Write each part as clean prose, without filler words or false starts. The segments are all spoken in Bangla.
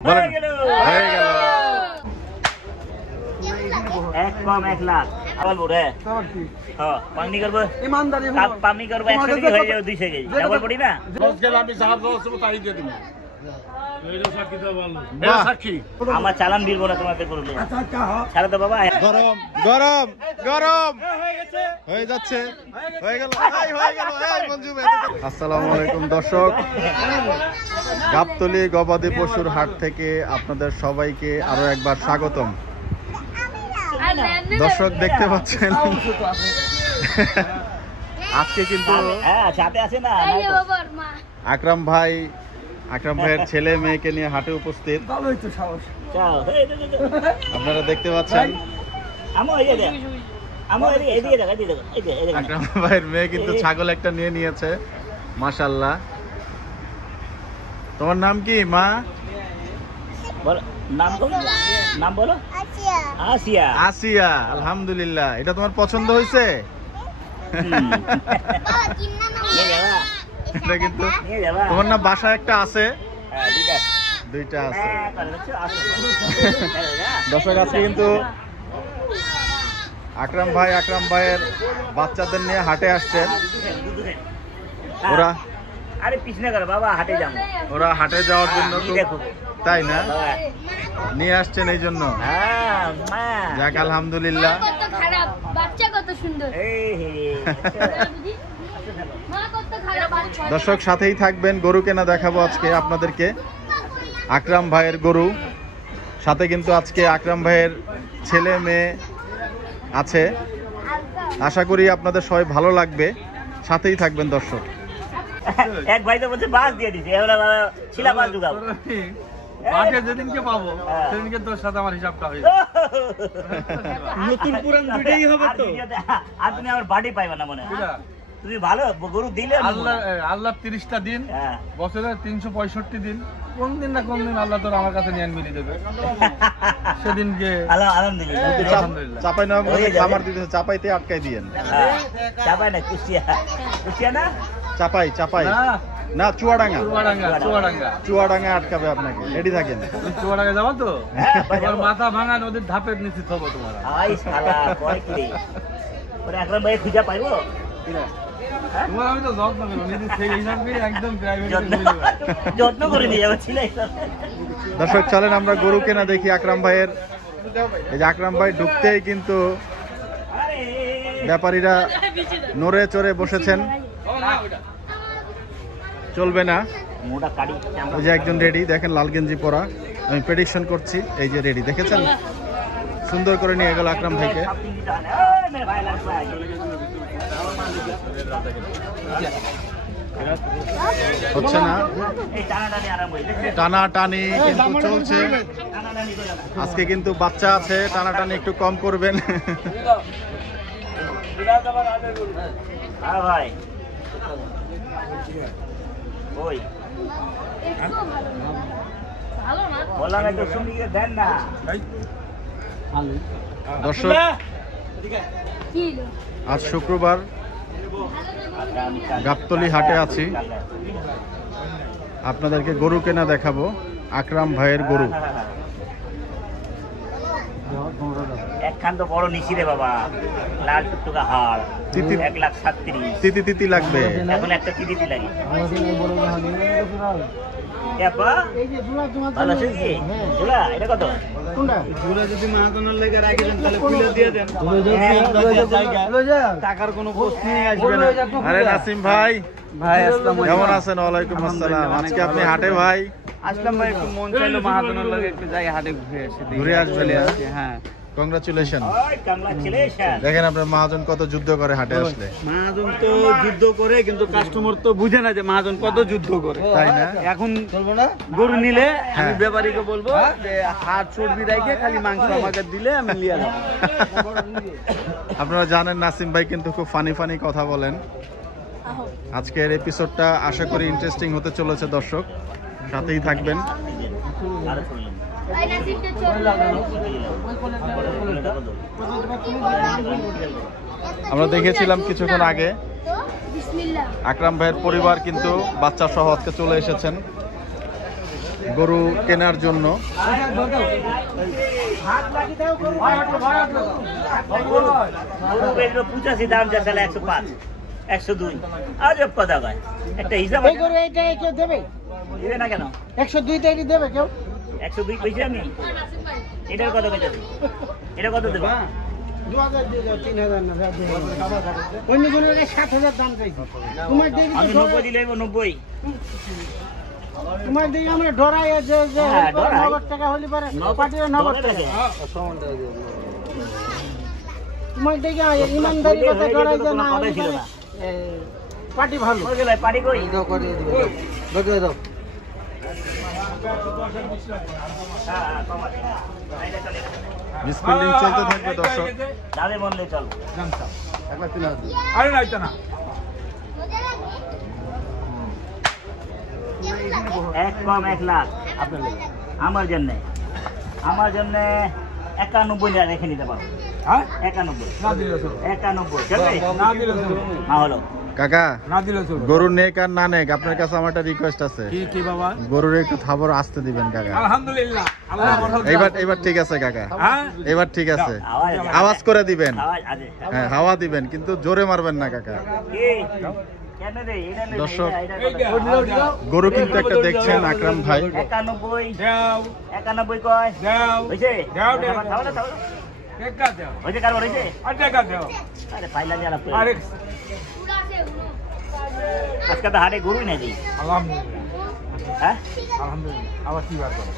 এক কম 1 লাখ বলবো রে হ্যাঁ পানি করবো ইমানদারি পানি করবো 100 কেজি হয়ে যাবে 200 কেজি ডাবল পড়ি না রোজ গেলে আমি সাহায্য করব তাই দিয়ে দেব আমার চালান দিব না তোমাদের করলে ছাড়া তো বাবা গরম গরম গরম হয়ে যাচ্ছে হয়ে গেল এই মঞ্জু ভাই আসসালামু আলাইকুম দর্শক গাবতলী গবাদি পশুর হাট থেকে আপনাদের সবাইকে আরো একবার স্বাগতম। দর্শক দেখতে পাচ্ছেন আজকে কিন্তু সাথে আছে না আকরাম ভাইয়ের ছেলে মেয়েকে নিয়ে হাটে উপস্থিত। আপনারা দেখতে পাচ্ছেন আকরাম ভাইয়ের মেয়ে কিন্তু ছাগল একটা নিয়ে নিয়েছে মাশাআল্লাহ। তোমার নাম কি মা? নাম বলো আসিয়া। আসিয়া আলহামদুলিল্লাহ। এটা তোমার পছন্দ হয়েছে? এটা কিন্তু তোমার না বাসায় একটা আছে, দুইটা আছে। দর্শক আজকে কিন্তু আকরাম ভাইয়ের বাচ্চাদের নিয়ে হাটে আসছেন। ওরা হাটে যাওয়ার জন্য তাই না নিয়ে আসছেন, এই জন্য যাক আলহামদুলিল্লাহ। দর্শক সাথেই থাকবেন, গরু কেনা দেখাবো আজকে আপনাদেরকে। আকরাম ভাইয়ের গরু সাথে কিন্তু আজকে আকরাম ভাইয়ের ছেলে মেয়ে আছে। আশা করি আপনাদের সবাই ভালো লাগবে, সাথেই থাকবেন দর্শক। এক ভাই তো বলছে বাস দিয়ে দিছে, ছিলা বাস জুগাবো বাটে যেদিনকে পাবো সেদিনকে তোর সাথে আমার হিসাবটা হয়ে নতুন পুরান দুইটাই হবে তো। আর তুমি আমার বাড়ি পাইবা না মনে হয়। তুমি ভালো গরু দিলে আল্লাহ 30টা দিন বছরে 365 দিন, কোন দিন না কোন দিন আল্লাহ তোর আমার কাছে নিয়ে মিলিয়ে দেবে। সেদিনকে আলহামদুলিল্লাহ চাপাই না খাবার দিতে, চাপাইতে আটকাই দিয়েন। চাপাই না কুষ্টিয়া না চাপাই না চুয়াডাঙ্গা আটকাবে আপনাকে। রেডি থাকেন। চুয়াডাঙ্গা যাবো তো, মাথা ভাঙা নদীর ধাপের নিচে থবো তোমার। আকরাম ভাই খুঁজা পাইবো আমি তো যত্ন করবো নিজের সেই হিসাবে একদম যত্ন করে নিয়ে যাবো। দর্শক চলেন আমরা গরু কেনা দেখি আকরাম ভাইয়ের। এই যে আকরাম ভাই ঢুকতেই কিন্তু ব্যাপারীরা নড়ে চড়ে বসেছেন, চলবে না। ওই যে একজন রেডি, দেখেন লাল গেঞ্জি পরা, আমি প্রেডিকশন করছি। এই যে রেডি, দেখেছেন সুন্দর করে নিয়ে গেল আকরাম ভাইকে। হচ্ছে না, টানাটানি কিন্তু চলছে। আজকে কিন্তু বাচ্চা আছে, টানাটানি একটু কম করবেন। দর্শক আজ শুক্রবার গাবতলী হাটে আছি, আপনাদেরকে গরু কেনা দেখাবো। আকরাম ভাইয়ের গরু একখান তো বড় নিশি রে বাবা, লাল টুকটুকা হাড়, 1,37,000। তিতি লাগবে এখন একটা তিতি লাগে। টাকার কোনো প্রশ্নই আসবে না। আরে নাসিম ভাই কেমন আছেন? ওয়ালাইকুম আসসালাম। আজকে আপনি হাটে ভাই আসলাম ভাই, একটু মন চাইলো মহাজনের লগে একটু যাই হাটে ঘুরে আসবেন। হ্যাঁ কংগ্রাচুলেশন। দেখেন আপনার মহাজন কত যুদ্ধ করে হাটে আসলে। মহাজন তো যুদ্ধ করে, কিন্তু কাস্টমার তো বুঝে না যে মহাজন কত যুদ্ধ করে, তাই না? এখন গরু নিলে আমি ব্যাপারীকে বলবো যে হাট চর্বি রাখে খালি মাংস আমাকে দিলে আমি নিয়ে যাবো। আপনারা জানেন নাসিম ভাই কিন্তু খুব ফানি কথা বলেন। আজকের এপিসোডটা আশা করি ইন্টারেস্টিং হতে চলেছে, দর্শক সাথেই থাকবেন। আমরা দেখেছিলাম কিছুক্ষণ আগে আকরাম ভাইয়ের পরিবার কিন্তু বাচ্চা সহ আজকে চলে এসেছেন। গরু কেনার জন্য। গরু 85 দাম যাচ্ছে 105 102 আজব কথা কয় একটা হিসাব এই করে এইটা কেউ দেবে দিবে না কেন 102 টাইরি দেবে কেউ 102 কইছি আমি এটার কত কইতাছি এটা কত দেব 2000 দিয়ে দাও 3000 না অন্য জনের 7000 দাম চাইছি তোমার দিকে আমি 90 দিলে 90 তোমার দিকে আমরা ডরাই যে হ্যাঁ, ডরাই। 90 টাকা হলি পারে পাটির 90 টাকা তোমার দিকে ইমানদারি কথা ডরাই যে না কথাই ছিল না পাটি ভালো কই গেল পাটি কই দাও করে দিও বদলে দাও হ্যাঁ কমাই আইটা চলে মিসফিল্ডিং চলতে থাকবে দর্শক। দাদে বললে চল আরে না এটা না এক কম 1 লাখ আপনার লাগে আমার জন্য 91 টাকা রেখে নিতে পারো হ্যাঁ 91 না দিলে চলবে 91 চলবে না দিলে চলবে না হলো কাকা না দিলে চলবে গরু নেক আর না নেক আপনার কাছে আমার একটা রিকোয়েস্ট আছে, কি বাবা গরুর একটু খাবার আসতে দিবেন কাকা। আলহামদুলিল্লাহ আল্লাহ বরকত দাও। এবার ঠিক আছে কাকা, হ্যাঁ এবার ঠিক আছে, আওয়াজ আওয়াজ করে দিবেন, আওয়াজ আছে হ্যাঁ হাওয়া দিবেন কিন্তু জোরে মারবেন না কাকা। কি কেন রে এটা নেই দর্শক, এটা গরু কিন্তু একটা দেখছেন আকরাম ভাই, 91 দাও 91 কয় দাও হইছে দাও টাকা দাও হইছে কারবার হইছে আর টাকা দাও আরে পাইলা যারা আরে আজকে তো হাটে গরুই নাই দিই আলহামদুলিল্লাহ হ্যাঁ আলহামদুলিল্লাহ আবার কি বার করো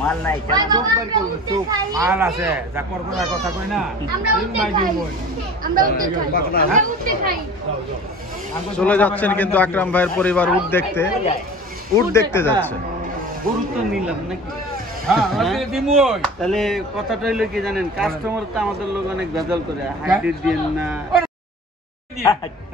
মাল নাই চালা মাল আছে যা করবো না কথা কই না চলে যাচ্ছেন কিন্তু আকরাম ভাইয়ের পরিবার উট দেখতে যাচ্ছে। গুরুত্ব নিলাম নাকি হ্যাঁ ওই দিমু ওই তাহলে কথাটা হইলো কি জানেন, কাস্টমার তো আমাদের লোক অনেক ভেজাল করে হাইব্রিড দিন না।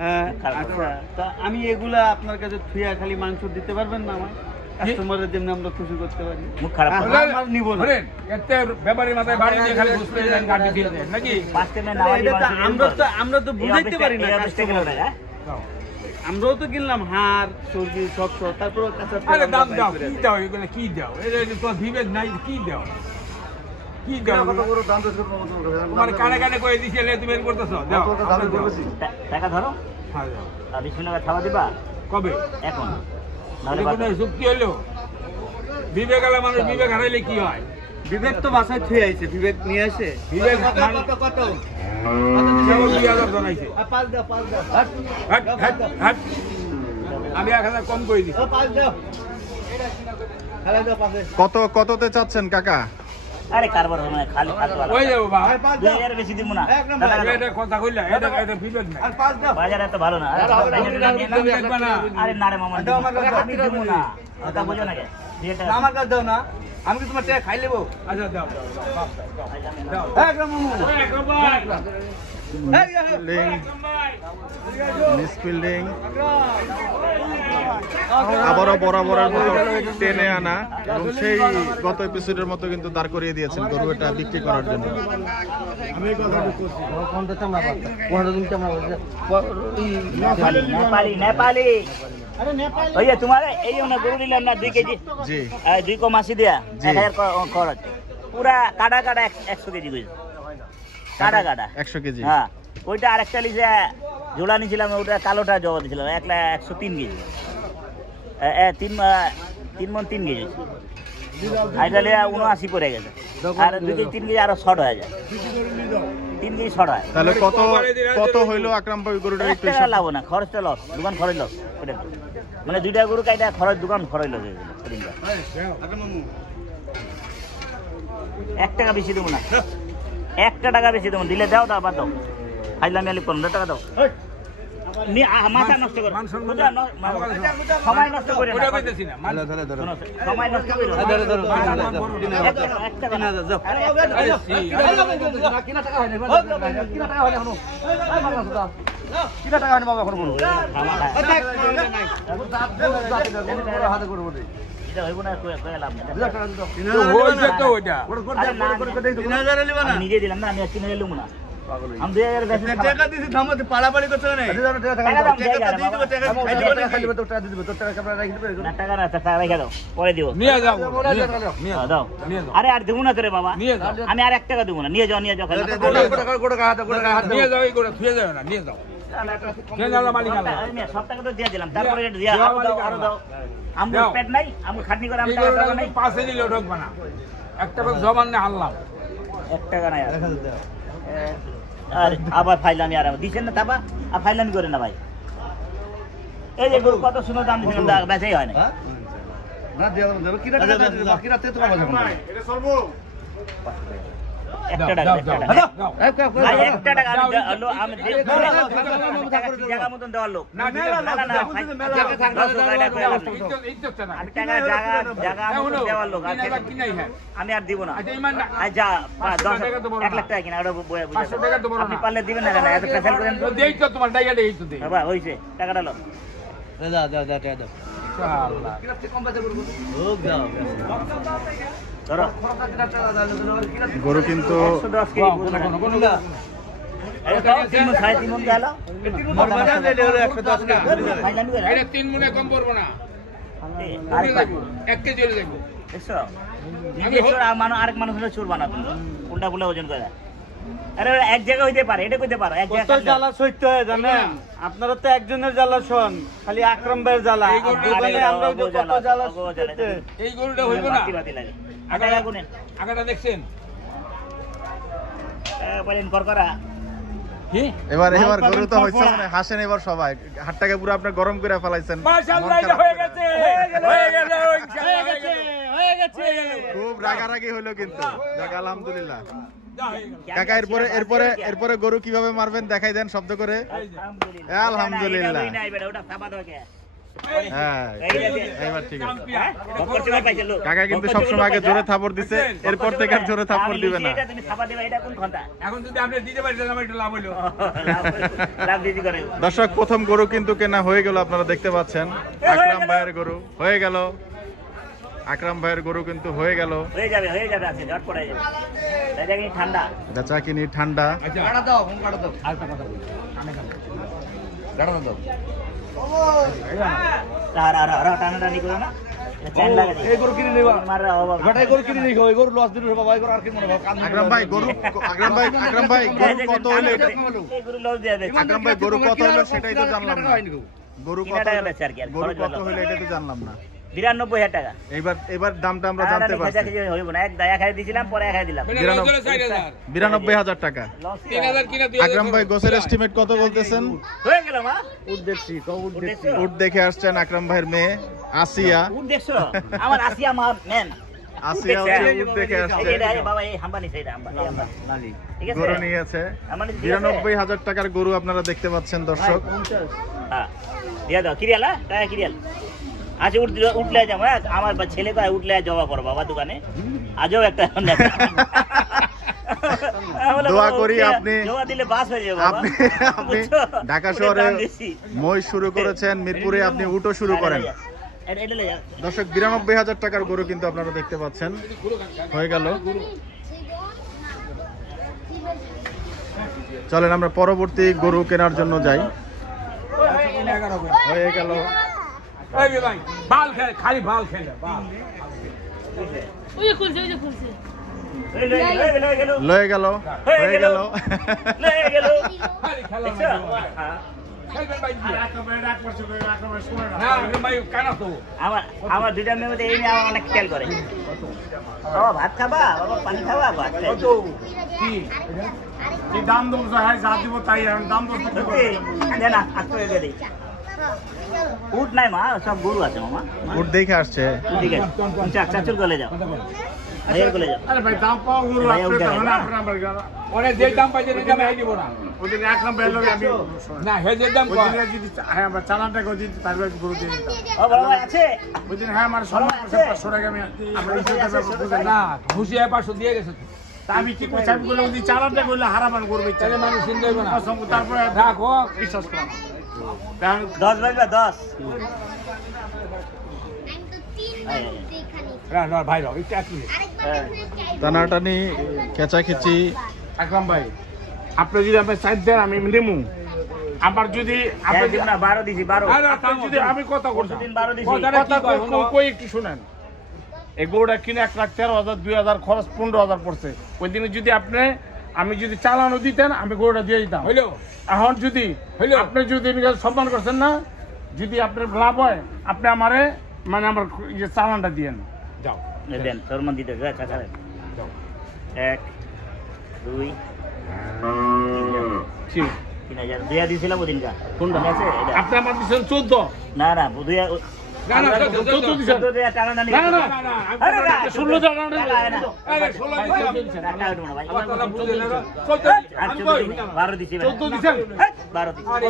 হ্যাঁ আচ্ছা তা আমি এগুলা আপনার কাছে থুয়া খালি মাংস দিতে পারবেন না আমার কাস্টমারের জন্য আমরা খুশি করতে পারি? মুখ খারাপ করে আমার নিব না। ধরেন এতে ব্যাপারীর মাথায় বাড়ি দিয়ে খালি ঘুষ পেয়ে যান গাড়ি দিয়ে দেন নাকি পাঁচ টাকা তাহলে নামাজি এটা তো মানুষের আমরা তো বুঝাইতে পারি না কাস্টমার। হ্যাঁ দাও। আমরাও তো কিনলাম হাড় সবজি সব তারপর আরে দাম দাও কি দাও এগুলো কি দাও এটা তো বিবেক নাই কি দাও কি দাও তোমার কানে কানে কয়ে দিছে লে তুমি এর করতেছ দাও টাকা ধরো হ্যাঁ দাও। আর 20 টাকা খাওয়া দিবা কবে এখন নাহলে এটা কোনো যুক্তি হলো বিবেক আলা মানুষ বিবেক হারাইলে কি হয় বিবেক তো বাসায় থুয়ে আইছে, বিবেক নিয়ে আসে। বিবেক কত কেবল 2000 জানাইছে পাঁচ দাও হাট হাট হাট আমি 1000 কম করে দিছি পাঁচ দাও খালা দাও পাশে কততে চাচ্ছেন কাকা? আরে কারবার হবে না খালি খাওয়া ওই যাবো বাবা 2000 বেশি দিব না এটা কথা কইলা এটা বিবেক নাই পাঁচ দাও বাজার এত ভালো না দেখবা না আরে না রে মামা আমি দিব না কথা বুঝো না কে আমার কাছে দাও না, আমি কি তোমার টাকা খাই লেবো? আচ্ছা দাও দাও একদম মামু মিসফিল্ডিং আবারও বরাবরের মতো টেনে আনা এবং সেই গত এপিসোডের মতো কিন্তু দাঁড় করিয়ে দিয়েছেন গরু এটা বিক্রি করার জন্য। নেপালি আরে নেপাল ওই যে তোমার এই না গরু নিলাম না 2 কেজি জি 2 কম 80 দিয়া জি। 1000 খরচ পুরা কাটা 100 কেজি কইছে কাটা 100 কেজি। হ্যাঁ ওইটা আরেকটা লিছে জোড়া নিছিলাম ওটা কালোটা জবা দিছিলাম 103 কেজি 3 মন 3 কেজি আইডালে 79 পড়ে গেছে আর 2 কেজি 3 কেজি আরো শর্ট হয়ে যায় 3 কেজি শর্ট হয় তাহলে কত হইলো আকরাম ভাই গরুটা একটু টাকা লাভ না খরচটা লস দোকান খরচ লস ওটা মানে 2টা গরু কাইটা খরচ দোকান খরচ লস হয়ে গেল 1 টাকা বেশি দেবো না 1 টাকা বেশি দেবো দিলে দাও বাদ দাও খাইলাম আমি 15 টাকা দাও মাথা নষ্ট করে সময় নষ্ট করে ওটা কইতেছি না সময় নষ্ট করে নিজে দিলাম না আমি 3000 লুম না আমি 2000 বেশি টাকা দিছি থামতে পাড়াপাড়ি করছ না টাকা না টাকা রেখে দাও পরে দিব নিয়ে যাও দাও আরে আর দেবো না তোরে বাবা নিয়ে যাও আমি আর 1 টাকা দেবো না নিয়ে যাও নিয়ে যাও এই করে থুয়ে যাও না নিয়ে যাও নিয়ে যাও মালিক আল্লাহ আমি সব টাকা তো দিয়ে দিলাম তারপরে এটা দিয়া আরো দাও আমগো পেট নাই আমগো খাটনি করে আমি এই টাকা করে নাই পাশে দিলে ঢোকবে না একটা করে জমান না আল্লাহ 1 টাকা নাই আর আবার ফাইলামি আর দিছেন না তাবা আর ফাইলামি করে না ভাই এই যে গরু কত সুন্দর দাম দিছিলাম বেচাই হয় না না দেব কি টাকা বাকি রাতে তো পাওয়া যাবে না এটা সর্ব 1 টাকা ভাই 1 টাকা আমি জায়গা মতন দেওয়ার লোক না আমি টাকা জায়গা মতন দেওয়ার লোক আমি আর দিব না যা 1 লাখ টাকা কিনা ওটা আপনি পারলে দিবেন না এত পেশাল করেন তোমার টাকা দেই তো দেই বাবা হইছে টাকাটা লো ধরো গরু কিন্তু 110 কেজি এটা 3 মনে কম পড়বো না 1 কেজি হলে যাবো আরেক মানুষ চোর বানাবো উল্টা পুল্টা ওজন করে আরে এক জায়গা হইতে পারে এটা কইতে পারো এক জায়গা জ্বালা সইতে হয় জানেন আপনারা তো একজনের জ্বালা শোন খালি আকরাম ভাইয়ের জ্বালা আমরা কত জ্বালা এই গরুটা হইব না টাকা গুনেন আগাটা দেখছেন বলেন করকরা কি এবার গরু তো হইছে মানে হাসেন এবার সবাই হাতটাকে পুরো আপনি গরম করে ফেলাইছেন মাশাআল্লাহ এটা হয়ে গেছে হয়ে গেছে খুব রাগারাগি হলো কিন্তু যাক আলহামদুলিল্লাহ কাকা এরপরে গরু কিভাবে মারবেন দেখাই দেন শব্দ করে আলহামদুলিল্লাহ হ্যাঁ এইবার ঠিক আছে কাকা কিন্তু সবসময় আগে জোরে থাপড় দিছে এরপর থেকে আর জোরে থাপড় দিবে না এখন যদি আপনি দিতে পারেন আমার একটু লাভ হইলো দর্শক প্রথম গরু কিন্তু কেনা হয়ে গেল আপনারা দেখতে পাচ্ছেন আকরাম ভাইয়ের গরু হয়ে গেল আকরাম ভাইয়ের গরু কিন্তু হয়ে গেল হয়ে যাবে আছে ঝট পড়ে যাবে এটা কি ঠান্ডা বেচা কিনি ঠান্ডা আচ্ছা কাটা দাও ফোন কাটা দাও আরেকটা কথা বলি কানে কানে কাটা দাও টানাটানি করো না এই গরু কিনে নিবা মারা বাবা গোটাই গরু কিনে নিগো এই গরু লস দিলো বাবা এই গরু আর কি মনে হবে আকরাম ভাই গরু কত হইলো এটা এই গরু লস দিয়ে দেবে আকরাম ভাই গরু কত হইলো সেটাই তো জানলাম না গরু কত টাকা বেচে আর কি আর গরু কত হইলো এটা তো জানলাম না 92000 টাকা এবার দামটা আমরা জানতে পারছি হইব না এক খাই দিছিলাম পরে খাই দিলাম 92000 টাকা 3000 কিনা আকরাম ভাই গোসের এস্টিমেট কত বলতেছেন হয়ে গেল মা উঠ দেখছি উট দেখে আসছেন আকরাম ভাইয়ের মেয়ে আসিয়া উঠ দেখছো আমার আসিয়া মা মেন আসিয়া উট দেখে আসছে এই বাবা এই হাম্বানি সেইটা হাম্বানি ঠিক আছে গরু নিয়েছে 92000 টাকার গরু আপনারা দেখতে পাচ্ছেন দর্শক হ্যাঁ দিয়া দাও কিরিয়ালা টাকা কিরিয়াল আচ্ছা উঠলে যাবো আমার ছেলে কয় উঠলে জবা করো বাবা দোকানে আজও একটা দোয়া করি আপনি জবা দিলে বাস হয়ে যাবে আপনি ঢাকা শহরে মই শুরু করেছেন মিরপুরে আপনি উটো শুরু করেন দর্শক 92000 টাকার গরু কিন্তু আপনারা দেখতে পাচ্ছেন হয়ে গেল চলেন আমরা পরবর্তী গরু কেনার জন্য যাই হয়ে গেল এই ভাই বাল খেলে খালি বাল খেলে বাল ওই খুলছে লয়ে গেল হয়ে গেল খালি খেলা খেলবেন ভাই না ভাই কানা তো আমার দুইটা মেয়ে মধ্যে এই নিয়ে আমার অনেক খেয়াল করে বাবা ভাত খাবা বাবা পানি খাবা ভাত কি দাম দম হয় যা দিব তাই দাম দম না আসতে গেলে উঠ নাই মা সব গরু আছে মামা উট দেখে আসছে ঠিক আছে চাচুর গলে যাও ভাইয়ের গলে যাও আরে ভাই দাম পাও গরু আপনি তো না ওরে যে দাম পাইছে এই দামে দিব না ওদের একদম বেলো আমি না হে যে দাম কো যদি হ্যাঁ আমরা চালানটা কো দিই তারপর গরু দিয়ে দিতাম ও বাবা আছে ওইদিন হ্যাঁ আমার সম্মান 500 টাকা আমি আমরা হিসাবে বুঝে না খুশি 500 দিয়ে গেছে আমি কি কইছি আমি বলে ওই চালানটা কইলে হারামান করবে তাহলে মানুষ চিন্তা হইব না তারপরে রাখো বিশ্বাস করো 10 বাজবা 10 ভাই একটু টানাটানি খেচাখিচি আকরাম ভাই আপনি যদি আপনি সাইড দেন আমি নেমু আবার যদি আপনি একদিন না 12 দিছি 12 আপনি যদি আমি কথা করছি দিন 12 দিছি কথা কই একটু শুনেন এই গরুটা কিনে 1,13,000 2,000 খরচ 15,000 পড়ছে ওই দিনে যদি আপনি আমি যদি চালানো দিতেন আমি গরুটা দিয়ে দিতাম হইলো এখন যদি আপনি যদি সম্মান করছেন না যদি আপনার লাভ হয় আপনি আমারে মানে আমার ইয়ে চালানটা দিয়েন যাও দেন সম্মান দিতে যা চাচা যাও 1 2 ঠিক 3000 দুইয়া দিছিলাম ওদিনকা কোনটা আছে এটা আপনি আমার দিচ্ছেন 14 না না দুইয়া না না 14 দিছেন টাকা না না না আরে না 16 টাকা না আরে 16 দিছেন টাকা উঠবে না ভাই আল্লাহ তাআলা বুঝে না 12 দিছি 14 দিছেন 12 দিছি আরে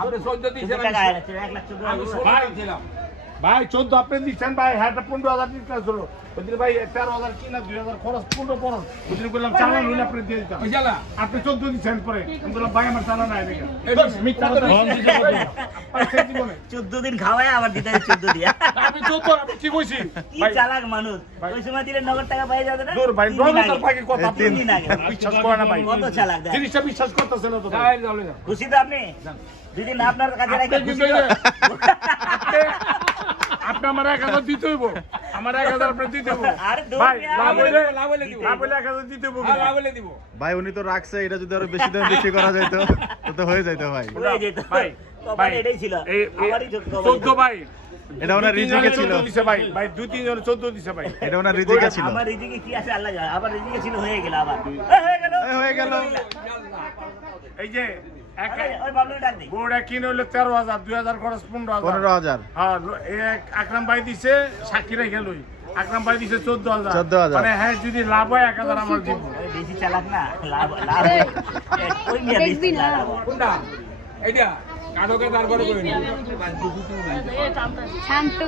আপনি 14 দিছেন টাকা আয় 1,14,000 ভাই ভাই 14 আপনি দিচ্ছেন ভাই হ্যাঁ 15,000 দিতে ছিল ওদিন ভাই 13,000 কিনা 2,000 খরচ 15 পড়ন ওদিন বললাম চালান হইলে আপনি দিয়ে দিতাম আপনি 14 দিচ্ছেন পরে আমি বললাম ভাই আমার চালান নাই দেখেন মিথ্যা কথা 14 দিন খাওয়ায় আবার দিতে 14 দিয়া আমি 14 আমি কি কইছি কি চালাক মানুষ ওই সময় দিলে নগদ টাকা পাই যাবে না দূর ভাই নগদ ভাগে কথা তিন দিন আগে বিশ্বাস করে না ভাই কত চালাক দেখ জিনিসটা বিশ্বাস করতেছে না তো খুশি তো আপনি দুদিন আপনার কাছে রাখা খুশি আপনি আমার 1,000 দিতে হইব আমার 1,000 আপনি দিতে হইব আরে দূর ভাই মিয়া, লাভ হইলে দিব লাভ হইলে 1,000 দিতে হইব ভাই উনি তো রাখছে, এটা যদি আরো বেশি দামে বিক্রি করা যাইতো তো হয়ে যাইতো ভাই। হয়ে যেত ভাই কপাল এটাই ছিল আমারই 14 ভাই এটা ওনার রিজিকে ছিল, 14 দিছে ভাই ভাই 2-3 জন 14 দিছে ভাই এটা ওনার রিজিকে ছিল। আমার রিজিকে কি আছে আল্লাহ জানে, আবার রিজিকে ছিল হয়ে গেল আবার হয়ে গেল হয়ে গেল। এই যে ওই বাবলু ডাক দি গোড়া কিনে হইলো 13,000 2,000 খরচ 15,000 15,000 হ্যাঁ এক আকরাম ভাই দিছে সাকিরা গেলই আকরাম ভাই দিছে 14,000 14,000 মানে হ্যাঁ যদি লাভ হয় 1,000 আমার দিব বেশি চালাক না লাভ লাভ ওই মিয়া বেশি চালাক কোনটা এইটা কাটোকে দাঁড় করে কই না শান্ত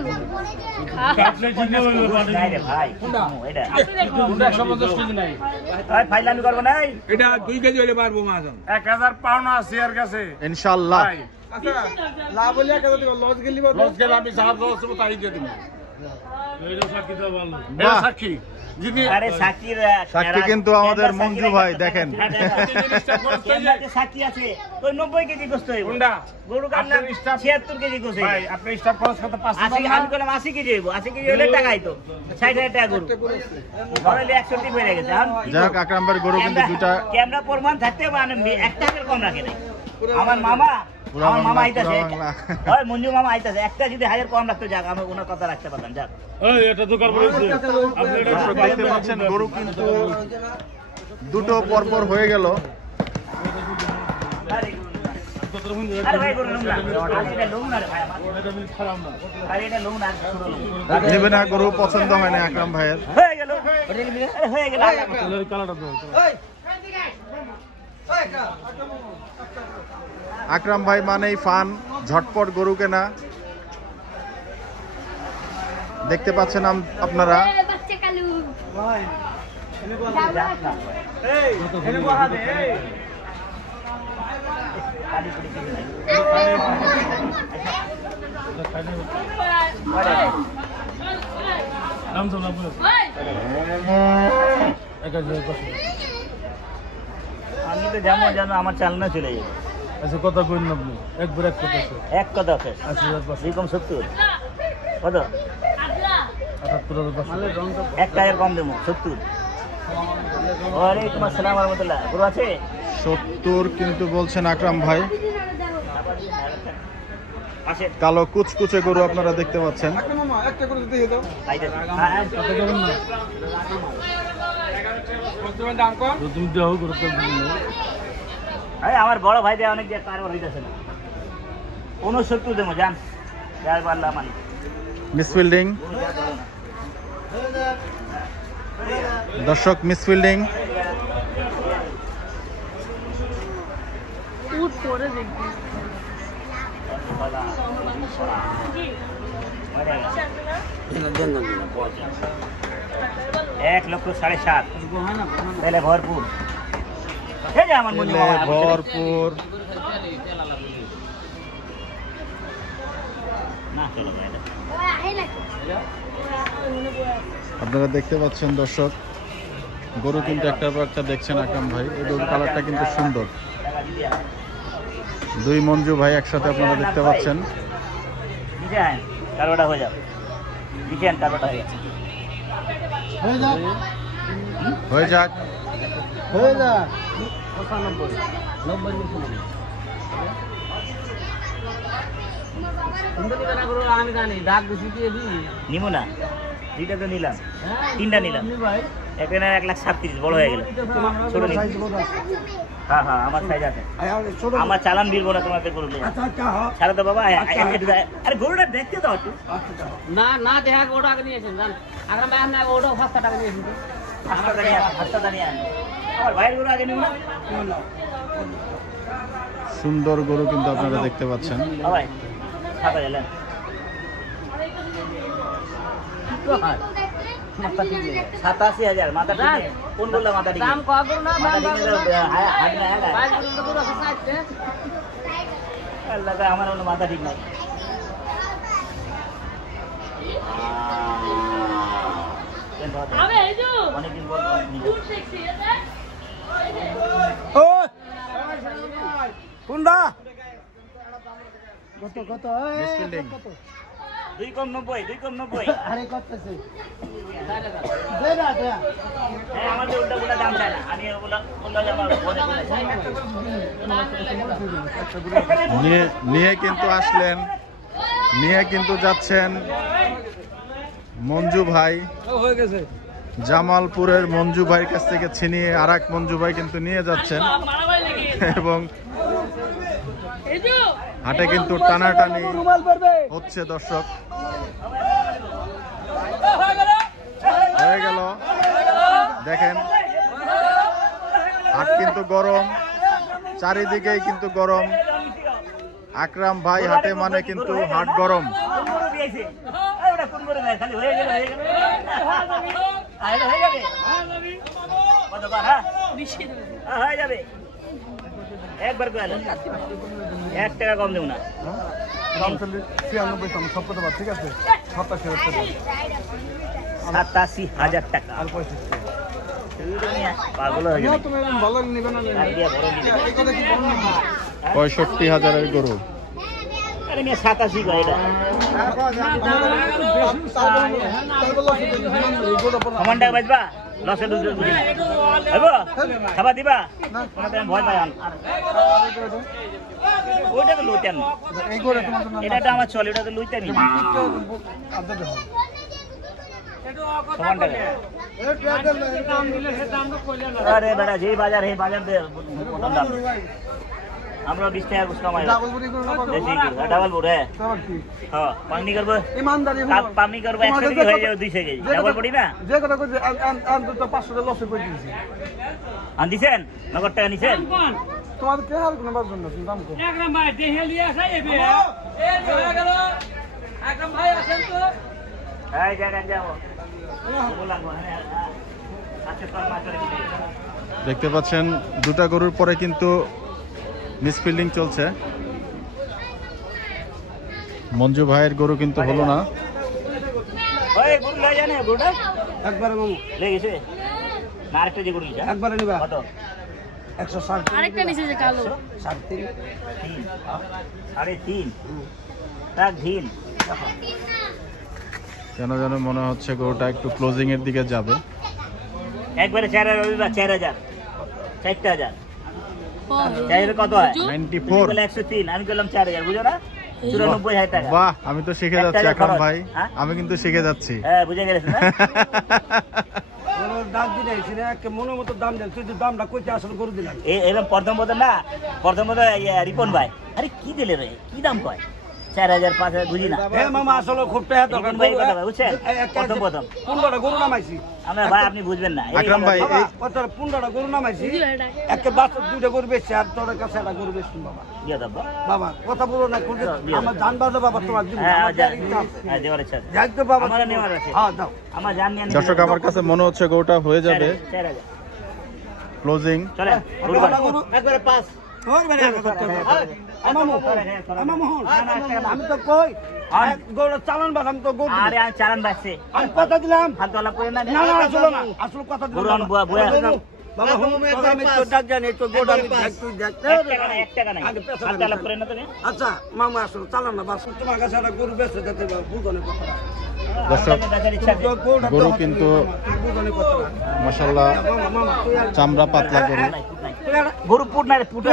আপনি জিনে হইলো নাই রে ভাই কোনটা এটা কোনটা সম্বন্ধ কিছু নাই ভাই ফাইলামি করব নাই এটা 2 কেজি হইলে পারবো মাজন 1,000 পাউনা আছে এর কাছে ইনশাআল্লাহ। ভাই আচ্ছা লাভ হইলে 1,000 দিব লস গেলে আমি সাহায্য করব তাই দিয়ে দিব এইটা সাক্ষী দাও ভালো এটা সাক্ষী যদি আরে সাকির সাক্ষী কিন্তু আমাদের মঞ্জু ভাই, দেখেন সাক্ষী আছে ওই 90 কেজি গোস্ত হইব কোনটা গরু কাটলে 76 কেজি গোস্ত হইব ভাই আপনি স্টাফ খরচ কত 500 আমি বললাম 80 কেজি হইব 80 কেজি হলে টাকা আইতো 60,000 টাকা গরু ধরলে 160 বেড়ে গেছে যাই হোক আকরাম ভাইয়ের গরু কিন্তু দুটা ক্যামেরা প্রমাণ থাকতে মানে 1 টাকার কম রাখে নাই আমার মামা আইতাছে ওই মঞ্জু মামা আইতাছে একটা যদি 1000 কম রাখতে যাক আমি ওনার কথা রাখতে পারতাম যাক এই এটা তো কারবার হইছে আপনি এটা দর্শক দেখতে পাচ্ছেন গরু কিন্তু দুটো পরপর হয়ে গেল। আরে ভাই গরু লুম না এটা লুম না রে ভাই আমার আরে এটা লুম না ছোট লুম নেবে না, গরু পছন্দ হয় না আকরাম ভাইয়ের। হয়ে গেল হয়ে গেল কালারটা দাও আকরাম ভাই মানেই ফান, ঝটপট গরু কেনা। দেখতে পাচ্ছেন আপনারা বাচ্চা কালু নাম তো লাভ আমি তো যেমন জানো আমার চালনা চলে যাবে আচ্ছা কথা কইন আপনি একবার এক কথা আছে এক কথা আছে 80,500 70 কত 78,500 এক টাকার কম দেবো 70 ওয়ালাইকুম আসসালাম ওয়া রাহমাতুল্লাহ গরু আছে 70 কিন্তু বলছেন আকরাম ভাই। আছে কালো কুচকুচে গরু আপনারা দেখতে পাচ্ছেন। তুমি দেহ করতে আমার বড় ভাই দেয় অনেক দিয়ে কারবার হইতেছে না 69 দেবো জান যাই পারলাম মানে মিসফিল্ডিং দর্শক, মিসফিল্ডিং উঠ পরে দেখবি 1,7,500,000 তাহলে ভরপুর এই যে আমার মনে ভরপুর। না চলো ভাই আপনারা দেখতে পাচ্ছেন দর্শক, গরু কিন্তু একটার পর একটা দেখছেন আকরাম ভাই, এই গরুর কালারটা কিন্তু সুন্দর। দুই মঞ্জু ভাই একসাথে আপনারা দেখতে পাচ্ছেন। কারোটা হয়ে যাবে, দিচ্ছেন কারোটা হয়ে যাচ্ছে। হয়ে যাক। আমি জানি ডাক বেশি দিয়ে দিই নিবো না, দুইটা তো নিলাম, তিনটা নিলাম, এখানে 1,37,000 বড় হয়ে গেল। ছোট নিন। হ্যাঁ হ্যাঁ, আমার সাইজ আছে, আমার চালান দিলবো না তোমাদের গরু নিয়ে। ছাড়ো তো বাবা, আরে গরুটা দেখতে দাও একটু। না না দেখা ওটা আগে নিয়েছেন জান আগে ভাই আপনি ওটা 5 টাকা নিয়েছেন হাসপাতাল নিয়ে আন, আমার ভাইয়ের গরু আগে নিব না। সুন্দর গরু কিন্তু আপনারা দেখতে পাচ্ছেন। ভাই ছাতা গেলেন 87,000 মাথা ঠিক নেই। কোন বললাম মাথা ঠিক নেই? দাম কত না মাথা ঠিক নেই তো, হাত না হেলা। ভাই গুলো আছে সাইতে আল্লাহ তা আমার কোনো মাথা ঠিক নাই। আবে এই যে অনেকদিন পর ফুল সেক্সি আছে কোনটা মিসফিল্ডিং। 2 কম 90 হ্যাঁ, আমাদের উল্টা পুল্টা দাম চাই না, আমি ওগুলো যে আমার বলে নিয়ে কিন্তু আসলেন, নিয়ে কিন্তু যাচ্ছেন মঞ্জু ভাই। হয়ে গেছে জামালপুরের মঞ্জু ভাইয়ের কাছ থেকে ছিনিয়ে আর এক মঞ্জু ভাই কিন্তু নিয়ে যাচ্ছেন, এবং এই যে হাটে কিন্তু টানাটানি হচ্ছে দর্শক। হয়ে গেল, দেখেন হাট কিন্তু গরম, চারিদিকেই কিন্তু গরম। আকরাম ভাই হাটে মানে কিন্তু হাট গরম। হয়ে যাবে একবার করে 1 টাকা কম দেব না। 87,000 টাকা পাগল হয়ে যাবে। 65,000-এর গরু। আরে মিয়া 87 গো এটা। সমান টাকা বাজবা লসে দুধ দুধ হবো খাবার দিবা তোমাকে আমি ভয় পাই। ওইটা তো লইতেন এটা তো আমার চলে, ওটা তো লইতেনি সমান টাকা। আরে বেটা যে বাজার এই বাজার প্রথম দাম আমরা 20 টাকা কুছ কমাই ডাবল বোর্ড হ্যাঁ হ্যাঁ পানি করবো পানি করবো 100 কেজি হয়ে যাবে 200 কেজি ডাবল বডি না যে কথা কইছে আন তো 500 টাকা লসে কই দিয়েছি আন দিছেন নগদ টাকা নিছেন তোমার কে হাল কোন বাদ জন্য দাম কো একদম ভাই দেহে লিয়ে আসে এবে এই হয়ে গেল একদম ভাই আছেন তো এই জায়গা যাও বললাম হ্যাঁ আচ্ছা তোর মা করে দিবে। দেখতে পাচ্ছেন দুটা গরুর পরে কিন্তু মিসফিল্ডিং চলছে। মঞ্জু ভাইয়ের গরু কিন্তু হলো না। ওই গরু লই জানে গরুটা একবারে মামু লে গেছে না আরেকটা যে গরু লিখা একবারে নিবা কত 160 আরেকটা নিচে যে কালো 3.5 3 তাক ঢিল কেন যেন মনে হচ্ছে গরুটা একটু ক্লোজিং এর দিকে যাবে। একবারে 4,000 4,000 4,000 কত হয় 94। 103 আমি বললাম 4,000 বুঝো না 94,000 টাকা। বাহ, আমি তো শিখে যাচ্ছি আকরাম ভাই, হ্যাঁ? আমি কিন্তু শিখে যাচ্ছি। হ্যাঁ বুঝে গেলেন না দাম দিলে সেটা একটা মনের মতো দাম দেন, তুই দামটা কইতে আসলে গরু দিলাম এরকম প্রথম না প্রথম রিপন ভাই আরে কি দিলে রে কি দাম কয় 4,000 5,000 বুঝি না হ্যাঁ মামা আসলে খুব টাকা দরকার রিপন ভাই কথা ভাই বুঝছেন প্রথম 15টা গরু নামাইছি আমরা ভাই আপনি বুঝবেন না আকরাম ভাই বাবা এই কত 15টা গরু নামাইছি একটা বাচ্চা দুইটা গরু বেচছি আর তোর কাছে একটা গরু বেচছি বাবা দিয়ে দাও বাবা কথা বলো না কোন আমার জান বাজে বাবা তোমার দিব হ্যাঁ আমার জান ইচ্ছা আছে। হ্যাঁ দেওয়ার ইচ্ছা আছে। যাই তো বাবা আমার নেওয়ার আছে হ্যাঁ দাও আমার জান নিয়ে দর্শক আমার কাছে মনে হচ্ছে গরুটা হয়ে যাবে 4,000 ক্লোজিং। চলেন গরু বাড়ি। গরু একবারে 5 আমি তো কই গরু চালান বাস আমি তো গরু আরে আমি চালান বাসছে আমি কথা দিলাম ফালতু আলাপ করে না না না আসলে না আসলে কথা গরু দিলাম আন বুয়া বুয়া বাবা আমি তো ডাক জানি তো গরু আমি দেখ তুই দেখ এক টাকা নাই ফালতু আলাপ করে না তুমি আচ্ছা মামা আসলে চালান না বাস তোমার কাছে একটা গরু বেঁচে যেতে বুঝনে কথা দর্শক গরু কিন্তু মাশাআল্লাহ চামড়া পাতলা গরু। গরু পুট না পুট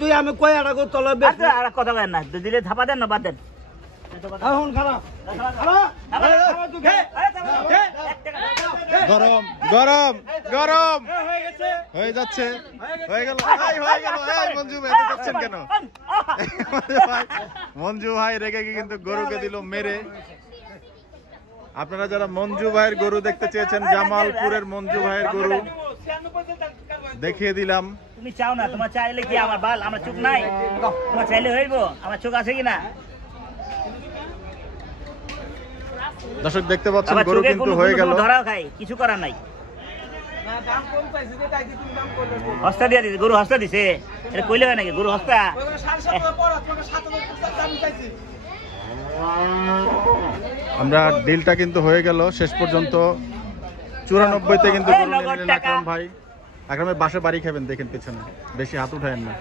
তুই আমি কয় একটা গরু তলে বেঁচে আর কথা কেন না দিলে ধাপা দেন না বাদ দেন এখন খারাপ গরম গরম গরম হয়ে যাচ্ছে হয়ে গেল এই মঞ্জু ভাই এত করছেন কেন? মঞ্জু ভাই রেগে গিয়ে কিন্তু গরুকে দিল মেরে। আপনারা যারা মঞ্জু ভাইয়ের গরু দেখতে চেয়েছেন, জামালপুরের মঞ্জু ভাইয়ের গরু দেখিয়ে দিলাম। তুমি চাও না, তোমার চাইলে কি আমার বাল আমার চোখ নাই? তোমার চাইলে হইব, আমার চোখ আছে কিনা? দর্শক দেখতে পাচ্ছেন গরু কিন্তু হয়ে গেল। ধরাও খাই, কিছু করার নাই। হস্তা দিয়ে দিছে, গরু হস্তা দিছে। এটা কইলে হয় নাকি? গরু হস্তা আমরা ডিলটা কিন্তু হয়ে গেল শেষ পর্যন্ত 94-তে কিন্তু গরু নিয়ে নিলেন আকরাম ভাই। আকরামের বাসে বাড়ি খাবেন, দেখেন পেছনে, বেশি হাত উঠায়েন না।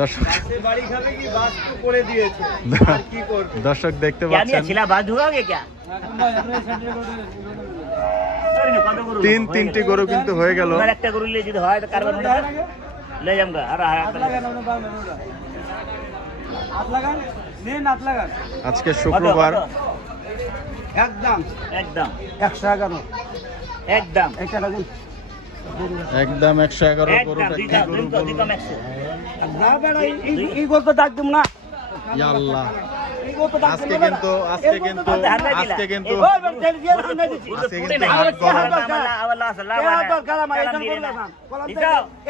দর্শক দর্শক দেখতে পাচ্ছেন তিনটি গরু কিন্তু হয়ে গেল। একটা গরু যদি হয় কারবার লে যাম গা। আর আজকে শুক্রবার, একদম একদম 111 একদম একদম 111 গরুটা কি গরু বলুন? এই গরু তো ডাক দিম না। ইয়া আল্লাহ, এই গরু তো ডাক আজকে দিম না। কিন্তু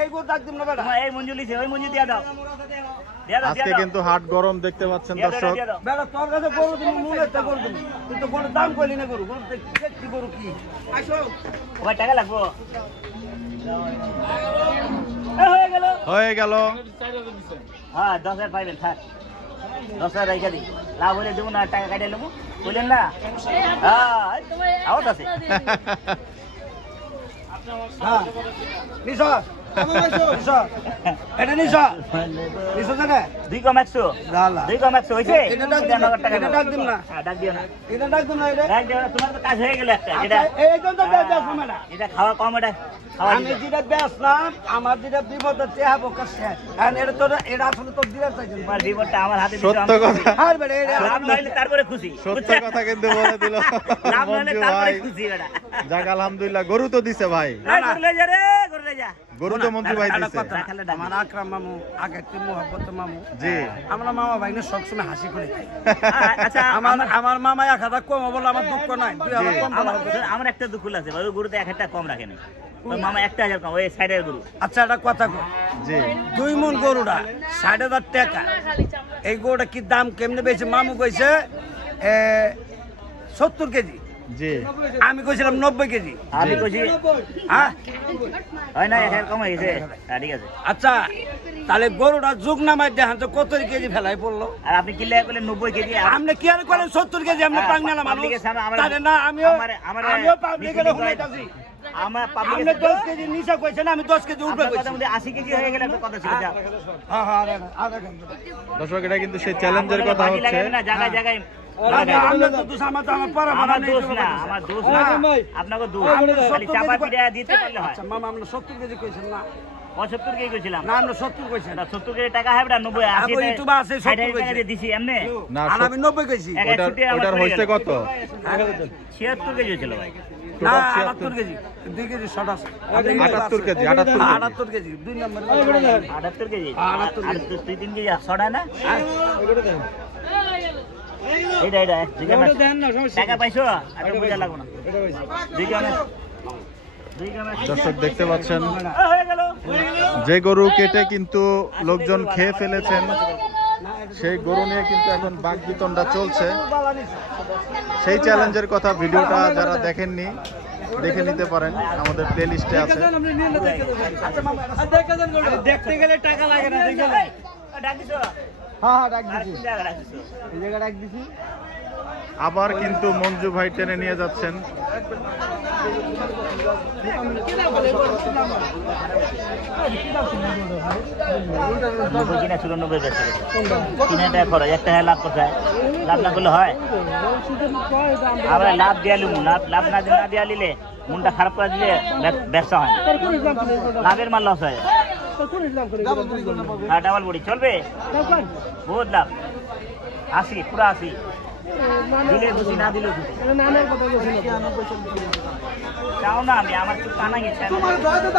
এই গরু ডাক দিম না বেটা। এই মঞ্জু লিছে, ওই মঞ্জু দিয়া দাও। আজকে কিন্তু হাট গরম দেখতে পাচ্ছেন দর্শক। বেটা তোর কাছে গরু দিম, মূলেরটা গরু দিম, কিন্তু গরুর দাম কইলি না। গরু গরু দেখছি গরু কি আইসো ওই টাকা লাগবো। হয়ে গেল। হ্যাঁ 10,000 পাইবেন, থাক 10,000 রেখে দিই। লাভ হলে দেবো না, টাকা কাটিয়ে নেবো, বললেন না? হ্যাঁ আওয়াজ আছে। হ্যাঁ নিশা এটা নিশা নিশা জানে 2 কম 100 2 কম 100 হইছে। এটা ডাক দিম না। হ্যাঁ ডাক দিও না, এটা ডাক দিম না। এটা ডাক দিও না, তোমার তো কাজ হয়ে গেল একটা। এটা এই তো বেশ না। এটা খাওয়া কম, এটা খাওয়া আমি যেটা বেচলাম, আমার যেটা বিপদের চেহারা বোকা শেষ। আর এটা তো এটা আসলে তো দিলার চাইছেন। তোমার রিপোর্টটা আমার হাতে দিছো। সত্য কথা, আর বেটা এটা লাভ নাইলে তারপরে খুশি। সত্য কথা কিন্তু বলে দিল লাভ নাইলে মঞ্জু তারপরে ভাই। খুশি বেটা। যাক আলহামদুলিল্লাহ, গরু তো দিছে ভাই। গরু লয়ে যা রে, গরু লয়ে যা। গরু তো মঞ্জু ভাই দিছে। আমার আকরাম মামু আগে তুই মোহাব্বত মামু জি, আমরা মামা ভাই না সবসময় হাসি করে খাই। আচ্ছা আমার মামা 1000 কম বলে আমার দুঃখ নাই। 2000 কম বলা হবে। আমার একটা দুঃখ আছে ভাই, ওই গরুতে 1000 কম রাখে নাই। ওই মামা 1000 কম, ওই সাইডের গরু। আচ্ছা একটা কথা কই, জি 2 মণ গরুটা 60,000 টাকা। এই গরুটা কি দাম কেমনে বেশি? মামু কইছে 70 কেজি, জি আমি কইছিলাম 90 কেজি। আমি কইছি হ্যাঁ হয় না, 1000 কম হয়েছে। হ্যাঁ ঠিক আছে। আচ্ছা তাহলে গরুটা যুগ নামাই দেখান তো কত কেজি ফেলাই পড়লো। আর আপনি কি লেগে বলেন 90 কেজি? আপনি কি আর করেন 70 কেজি? আপনি পাগনালা মানুষ। তাহলে না আমিও পাবলিকের হুনাইতাছি। আমার আপনি পাবলিক 10 কেজি নিচে কইছেন, আমি 10 কেজি উপরে কইছি। 80 কেজি হয়ে গেলে একটা কথা ছিল। যাও হ্যাঁ হ্যাঁ আরে দর্শক, এটা কিন্তু সেই চ্যালেঞ্জের কথা বাকি হচ্ছে। লাগাবেন না, জায়গায় জায়গায়। আমরা তো দোষ আমার পারা আমার দোষ না, আমার দোষ না, আপনাকে দোষ। খালি চাপা পিড়া দিতে পারলে হয়। আচ্ছা মামা আমরা 70 কেজি কইছেন না? 75 কেজি কইছিলাম না আমরা 70 কইছেন। 70 কেজি টাকা হবে না, 90 80 আগে ইউটিউবে আছে 70 টাকা দিয়ে দিছি এমনি। না আর আমি 90 কইছি। ওটার হইছে কত? 76 কেজি ছিল ভাই। না 78 কেজি, 2 কেজি শর্ট আছে। 78 কেজি, 78 কেজি 2 নম্বর। 78 কেজি আর 2-3 কেজি ছড়া না। এইটা টাকা পাইছো? আচ্ছা বুঝা লাগবো না। 2 গ্রাম দর্শক দেখতে পাচ্ছেন যে গরু কেটে কিন্তু লোকজন খেয়ে ফেলেছেন, সেই গরু নিয়ে কিন্তু এখন বাকবিতণ্ডা চলছে। সেই চ্যালেঞ্জের কথা ভিডিওটা যারা দেখেননি দেখে নিতে পারেন, আমাদের প্লে লিস্টে আছে। দেখতে গেলে টাকা লাগে না, দেখে নেন। ডাক দিছো? হ্যাঁ ডাক আর দিছি, কোন জায়গায় রাখছো? এই জায়গা ডাক দিছি। আবার কিন্তু মঞ্জু ভাই টেনে নিয়ে যাচ্ছেন। নব্বই কিনা 94 বেচে গেছে। 3 টাকা খরচ, 1 টাকা লাভ কোথায়? লাভ না করলে হয়? আমরা লাভ দিয়া লিমু, লাভ না দিয়া লিলে মনটা খারাপ করে দিলে ব্যবসা হয় না। লাভের মাল লস হয়। হ্যাঁ ডাবল বডি চলবে, বহুত লাভ। 80 পুরো 80 দিলে খুশি, না দিলে খুশি। চাও না আমি, আমার তো কানা গেছে,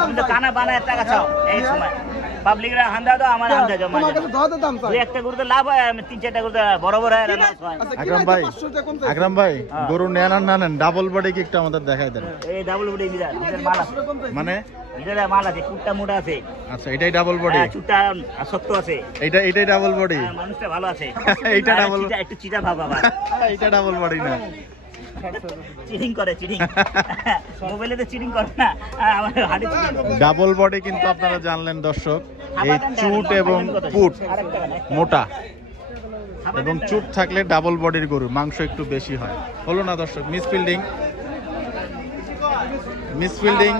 তুমি তো কানা বানায় টাকা চাও। এই সময় পাবলিকরা হান্দা দাও, আমার হান্দা দাও। দুই একটা গরুতে লাভ হয়, 3-4টা গরুতে বড় বড় হয়, লস হয়। আকরাম ভাই গরু নেন আর না নেন, ডাবল বডি কি একটু আমাদের দেখাই দেন। এই ডাবল বডি নিজের মাল আছে, মানে নিজের মাল আছে, কুটটা মোটা আছে, আচ্ছা এটাই ডাবল বডি, চুটটা শক্ত আছে, এটাই ডাবল বডি, মানুষটা ভালো আছে। এইটা ডাবল, একটু চিটা ভাব আবার, এটা ডাবল বডি না, চিটিং করে, চিটিং মোবাইলে তো চিটিং করে না, আমার হাড়ে চিটিং করে। ডাবল বডি কিন্তু আপনারা জানলেন দর্শক, এই চুট এবং পুট মোটা এবং চুট থাকলে ডাবল বডির গরু মাংস একটু বেশি হয়। হলো না দর্শক? Misfielding, misfielding.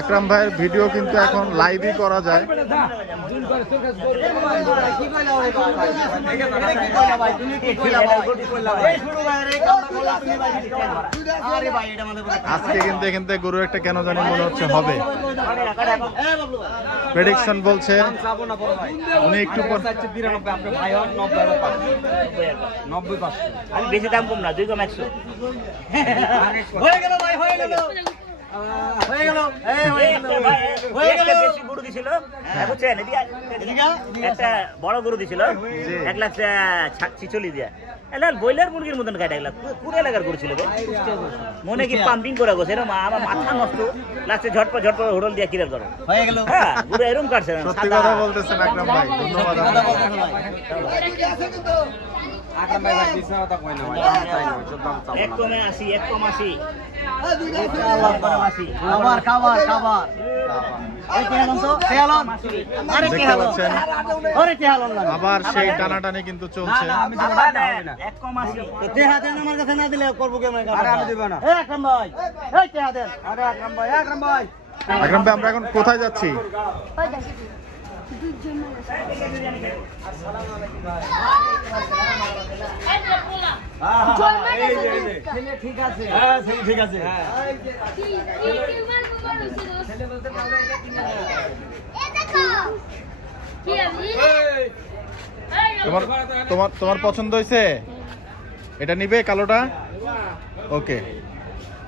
আকরাম ভাইয়ের ভিডিও কিন্তু এখন লাইভই করা যায়। আজকে কিন্তু এখান থেকে গরু একটা কেন জানি মনে হচ্ছে হবে। প্রেডিকশন বলছে উনি একটু পর 90 আমি বেশি দাম কম না, 2 কম 100 হয়ে গেল ভাই, হয়ে গেল, হয়ে গেল, হয়ে গেল। বেশি গরু দিছিল, বুঝছেন? একটা বড় গরু দিছিল 1,46,000 দিয়া, বয়লার মুরগির মতন কাটা গেল, পুরো এলাকার গরু ছিল। মনে কি পাম্পিং করা গেছে, এরকম আমার মাথা নষ্ট লাগছে, ঝটপট ঝটপট হোটেল দিয়ে কিরার করো হয়ে গেল। হ্যাঁ গরু এরকম কাটছে। সত্যি কথা বলতেছেন আকরাম ভাই, ধন্যবাদ আপনাকে। এক কমে 80, 1 কম 80, খাবার খাবার খাবার দেখতে পাচ্ছেন আবার সেই টানাটানি কিন্তু চলছে। এক কম 80। আমার কাছে না দিলে করবো কি? আমি দিব না। আকরাম ভাই, এই কে দেন? আরে আকরাম ভাই, আকরাম ভাই, আকরাম ভাই আমরা এখন কোথায় যাচ্ছি? ঠিক আছে, হ্যাঁ ঠিক আছে। তোমার তোমার তোমার পছন্দ হয়েছে? এটা নিবে কালোটা? ওকে।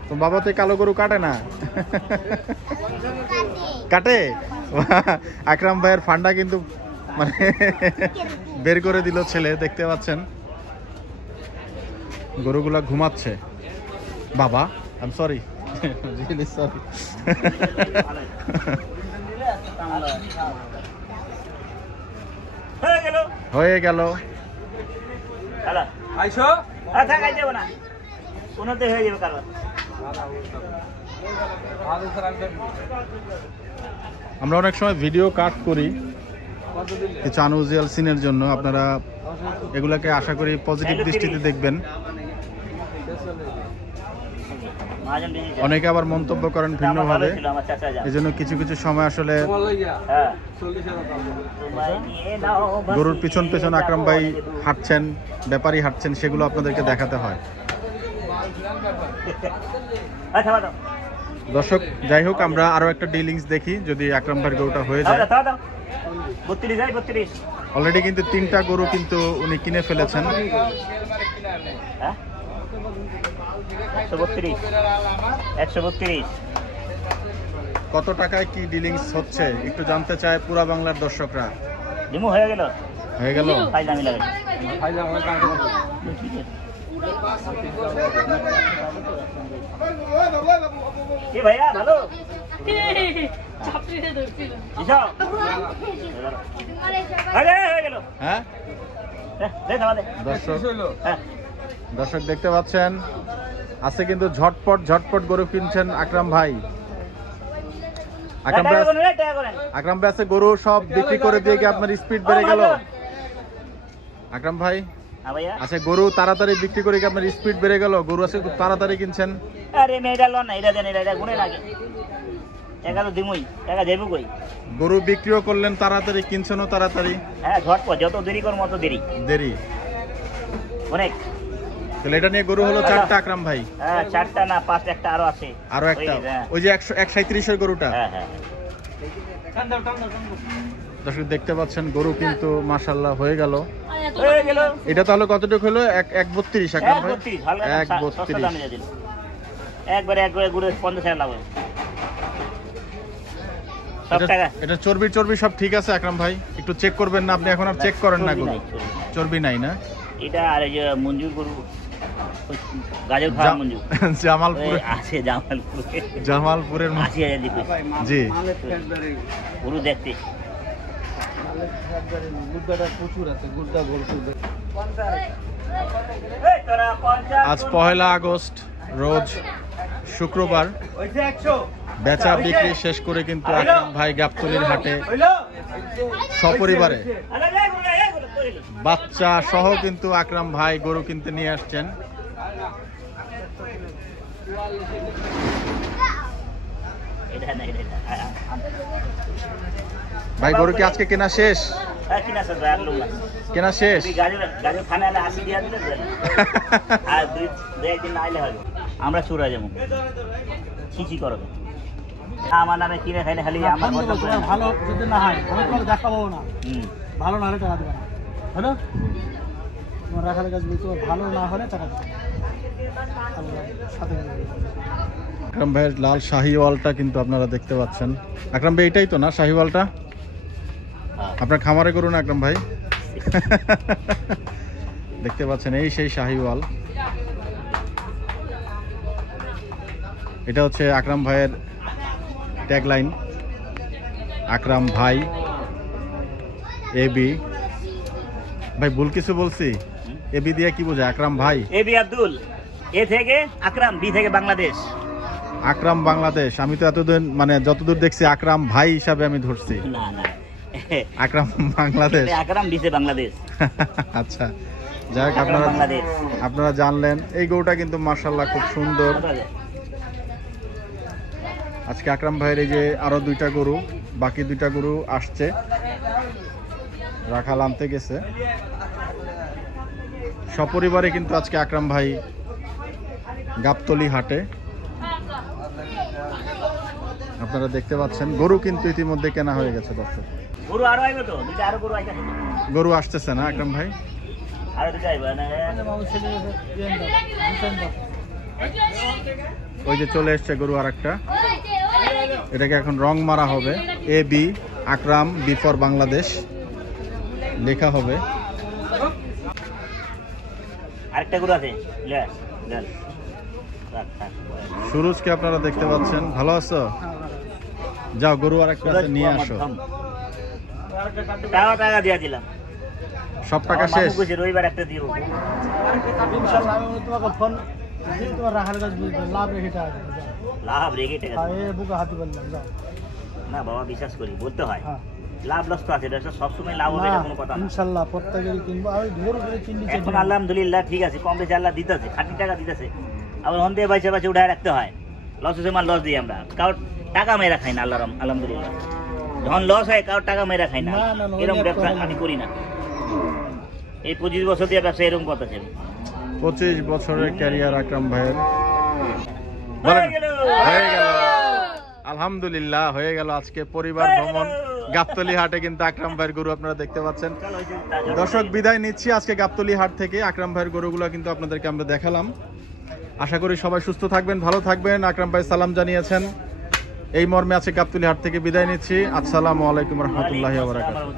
তো বাবা তো এই কালো গরু কাটে না, কাটে। আকরাম ভাইয়ের ফান্ডা কিন্তু মানে বের করে দিল ছেলে, দেখতে পাচ্ছেন গরুগুলা ঘুমাচ্ছে। বাবা I am sorry, really sorry. হয়ে গেল। আইসো, আচ্ছা খাই যাবো না, কোনোতে হয়ে যাবে কারণ। আমরা অনেক সময় ভিডিও কাট করি কিছু আনইউজুয়াল সিনের জন্য, আপনারা এগুলাকে আশা করি পজিটিভ দৃষ্টিতে দেখবেন। অনেকে আবার মন্তব্য করেন ভিন্নভাবে, এই জন্য কিছু কিছু সময় আসলে গরুর পিছন পেছন আকরাম ভাই হাঁটছেন, ব্যাপারী হাঁটছেন, সেগুলো আপনাদেরকে দেখাতে হয়। দর্শক যাই হোক, আমরা আরো একটা ডিলিংস দেখি, যদি আকরাম ভাইয়ের গরুটা হয়ে যায়। অলরেডি কিন্তু 3টা গরু কিন্তু উনি কিনে ফেলেছেন। 132। কত টাকায় কি ডিলিংস হচ্ছে একটু জানতে চায় পুরা বাংলার দর্শকরা। ডিমো হয়ে গেল, হয়ে গেল। ফাইলামি লাগে কি ভাইয়া, ভালো চাপড়িয়ে ধরছিল। হয়ে গেল। হ্যাঁ দর্শক হ্যাঁ দর্শক দেখতে পাচ্ছেন আছে কিন্তু ঝটপট ঝটপট গরু কিনছেন আকরাম ভাই। আকরাম ভাই আকরাম ভাই আছে গরু সব বিক্রি করে দিয়ে কি আপনার স্পিড বেড়ে গেল? আকরাম ভাই আচ্ছা গরু তাড়াতাড়ি বিক্রি করে কি আপনার স্পিড বেড়ে গেল? গরু আছে খুব তাড়াতাড়ি কিনছেন। আরে মেয়েটা লো না, এটা দেন, এটা গুনে লাগে টাকা তো দিমই, টাকা দেবো কই? গরু বিক্রিও করলেন তাড়াতাড়ি, কিনছেনও তাড়াতাড়ি। হ্যাঁ ঝটপট, যত দেরি কর মতো দেরি দেরি অনেক। তাহলে এটা নিয়ে গরু হলো 4টা আকরাম ভাই। হ্যাঁ 4টা না 5 একটা আরো আছে। আরো একটা ওই যে 137 এর গরুটা। হ্যাঁ হ্যাঁ দর্শক দেখতে পাচ্ছেন গরু কিন্তু মাশাআল্লাহ হয়ে গেল। হয়ে গেল। এটা তাহলে কতটুকু হলো? 132 আকরাম ভাই। 132 একবারে ঘুরে 50 টাকা লাভ হবে। সব টাকা এটা চর্বি চর্বি সব ঠিক আছে আকরাম ভাই? একটু চেক করবেন না আপনি? এখন আর চেক করেন না গরু? চর্বি নাই না এটা? আর এই যে মঞ্জুর গরু, গাজর খাওয়া মঞ্জুর জামালপুর আছে, জামালপুরে জামালপুরের 80,000 দিবে। জি গরু দেখতে আজ 1 আগস্ট রোজ শুক্রবার বেচা বিক্রি শেষ করে কিন্তু আকরাম ভাই গাবতলীর হাটে সপরিবারে বাচ্চা সহ কিন্তু আকরাম ভাই গরু কিনতে নিয়ে আসছেন। ভাই গরু কি আজকে কেনা শেষ? কেনা শেষ? আমরা চুরা যেমন ছিচি করবে আমার নামে কিনে খাইলে খালি আমার ভালো যদি না হয় আমি তোমাকে দেখাবো না। ভালো না হলে টাকা দেবে না, হলো তোমার রাখালের কাছে তোমার ভালো না হলে টাকা দেবে সাথে। আকরাম ভাইয়ের লাল শাহিওয়ালটা কিন্তু আপনারা দেখতে পাচ্ছেন। আকরাম ভাই এটাই তো না শাহিওয়ালটা? আপনার খামারে গরু না আকরাম ভাই? দেখতে পাচ্ছেন এই সেই শাহিওয়াল। এটা হচ্ছে আকরাম ভাইয়ের ট্যাগলাইন, আকরাম ভাই এবি। ভাই ভুল কিছু বলছি? এবি দিয়ে কি বোঝায়? আকরাম ভাই, এবি আব্দুল, এ থেকে আকরাম, বি থেকে বাংলাদেশ। আকরাম বাংলাদেশ। আমি তো এতদিন মানে যতদূর দেখছি আকরাম ভাই হিসাবে আমি ধরছি। না না আকরাম বাংলাদেশ, আকরাম বিসে বাংলাদেশ। আচ্ছা যাই হোক আপনারা জানলেন। এই গরুটা কিন্তু মাশাআল্লাহ খুব সুন্দর। আজকে আকরাম ভাইয়ের এই যে আরো 2টা গরু, বাকি 2টা গরু আসছে, রাখাল আনতে গেছে। সপরিবারে কিন্তু আজকে আকরাম ভাই গাবতলী হাটে। আপনারা দেখতে পাচ্ছেন গরু কিন্তু ইতিমধ্যে কেনা হয়ে গেছে। দর্শক গরু আরো আইবে তো, দুইটা আরো গরু আইছে। গরু আসতেছে না আকরাম ভাই? আরো দুইটা আইবে না? ওই যে চলে এসছে গরু আরেকটা। এটাকে এখন রং মারা হবে, A B Akram, B for Bangladesh লেখা হবে। আরেকটা গরু আছে, লে দেন। সুরজকে আপনারা দেখতে পাচ্ছেন। ভালো আছো? যাও গরু আরেকটা আছে নিয়ে আসো। টাকা দিয়ে দিলাম, সব টাকা শেষ। রবিবার একটা দিব ইনশাআল্লাহ। আমি তোমাকে ফোন দিই, তোমার রাখালের কাছে লাভ রেখে টাকা দেবে। লাভ রেখে টাকা বুকে হাতি বললাম যাও না বাবা, বিশ্বাস করি বলতে হয়। হ্যাঁ লাভ লস তো আছে, এটা সবসময় লাভ হবে, এটা কোনো কথা না। ইনশাআল্লাহ প্রত্যেকেরই কিনবো। আমি গরু করে চিনি এখন আলহামদুলিল্লাহ ঠিক আছে, কম বেশি আল্লাহ দিতেছে, খাঁটি টাকা দিতেছে। আবার হন দিয়ে বাইসে বাইসে উঠায় রাখতে হয়। লস হচ্ছে মাল লস দিই আমরা, কারোর টাকা মেয়েরা খাই না। আলহামদুলিল্লাহ যখন লস হয় কারোর টাকা মেয়েরা খাই না। এরকম ব্যবসা আমি করি না। এই 25 বছর দিয়ে ব্যবসা এরকম কথা ছিল। 25 বছরের ক্যারিয়ার আকরাম ভাইয়ের। হয়ে গেল। আলহামদুলিল্লাহ হয়ে গেল। আজকে পরিবার ভ্রমণ গাবতলী হাটে কিন্তু আকরাম ভাইয়ের গরু আপনারা দেখতে পাচ্ছেন। দর্শক বিদায় নিচ্ছি আজকে গাবতলী হাট থেকে। আকরাম ভাইয়ের গরুগুলো কিন্তু আপনাদেরকে আমরা দেখালাম। আশা করি সবাই সুস্থ থাকবেন, ভালো থাকবেন। আকরাম ভাই সালাম জানিয়েছেন। এই মর্মে আছে গাবতলী হাট থেকে বিদায় নিচ্ছি। আসসালামু আলাইকুম রহমতুল্লাহি ওয়া বারাকাতুহু।